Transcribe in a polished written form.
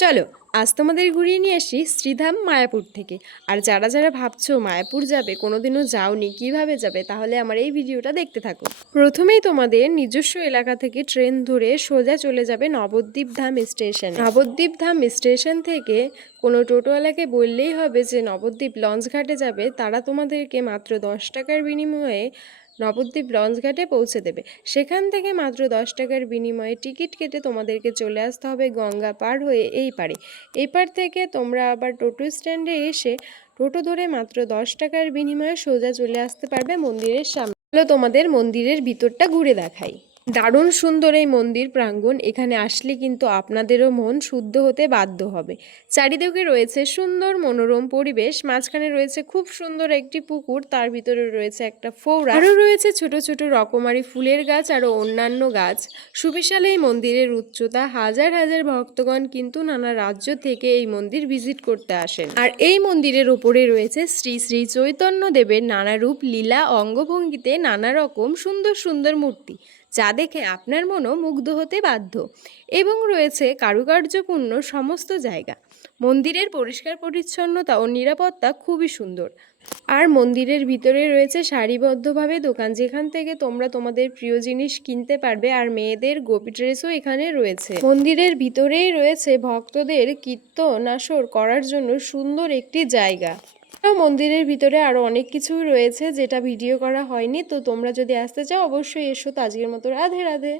চলো আজ তোমাদের ঘুরিয়ে নিয়ে আসি শ্রীধাম মায়াপুর থেকে। আর যারা যারা ভাবছো মায়াপুর যাবে, কোনোদিনও যাওনি, কিভাবে যাবে, তাহলে আমার এই ভিডিওটা দেখতে থাকো। প্রথমেই তোমাদের নিজস্ব এলাকা থেকে ট্রেন ধরে সোজা চলে যাবে নবদ্বীপ ধাম স্টেশনে। নবদ্বীপ ধাম স্টেশন থেকে কোনো টোটোওয়ালাকে বললেই হবে যে নবদ্বীপ লঞ্চ ঘাটে যাবে, তারা তোমাদেরকে মাত্র 10 টাকার বিনিময়ে নবদ্বীপ লঞ্চ ঘাটে পৌঁছে দেবে। সেখান থেকে মাত্র 10 টাকার বিনিময়ে টিকিট কেটে তোমাদেরকে চলে আসতে হবে গঙ্গা পার হয়ে এই পারে। এই পার থেকে তোমরা আবার টোটো স্ট্যান্ডে এসে টোটো ধরে মাত্র 10 টাকার বিনিময়ে সোজা চলে আসতে পারবে মন্দিরের সামনে। চলো তোমাদের মন্দিরের ভিতরটা ঘুরে দেখাই। দারুণ সুন্দর এই মন্দির প্রাঙ্গণ। এখানে আসলে কিন্তু আপনাদেরও মন শুদ্ধ হতে বাধ্য হবে। চারিদিকে রয়েছে সুন্দর মনোরম পরিবেশ, মাঝখানে রয়েছে খুব সুন্দর একটি পুকুর, তার ভিতরে রয়েছে একটা ফোয়ারা, আরও রয়েছে ছোট ছোট রকমারি ফুলের গাছ আরও অন্যান্য গাছ। সুবিশাল এই মন্দিরের উচ্চতা, হাজার হাজার ভক্তগণ কিন্তু নানা রাজ্য থেকে এই মন্দির ভিজিট করতে আসেন। আর এই মন্দিরের ওপরে রয়েছে শ্রী শ্রী চৈতন্য দেবের নানা রূপ লীলা অঙ্গভঙ্গিতে নানা রকম সুন্দর সুন্দর মূর্তি, যা দেখে আপনার মনও মুগ্ধ হতে বাধ্য। এবং রয়েছে কারুকার্যপূর্ণ সমস্ত জায়গা। মন্দিরের পরিষ্কার পরিচ্ছন্নতা ও নিরাপত্তা খুবই সুন্দর। আর মন্দিরের ভিতরে রয়েছে সারিবদ্ধভাবে দোকান, যেখান থেকে তোমরা তোমাদের প্রিয় জিনিস কিনতে পারবে। আর মেয়েদের গোপী ড্রেসও এখানে রয়েছে। মন্দিরের ভিতরেই রয়েছে ভক্তদের কীর্তনাসর করার জন্য সুন্দর একটি জায়গা। মন্দিরের ভিতরে আরও অনেক কিছুই রয়েছে যেটা ভিডিও করা হয়নি, তো তোমরা যদি আসতে চাও অবশ্যই এসো। তো আজকের মতো রাধে রাধে।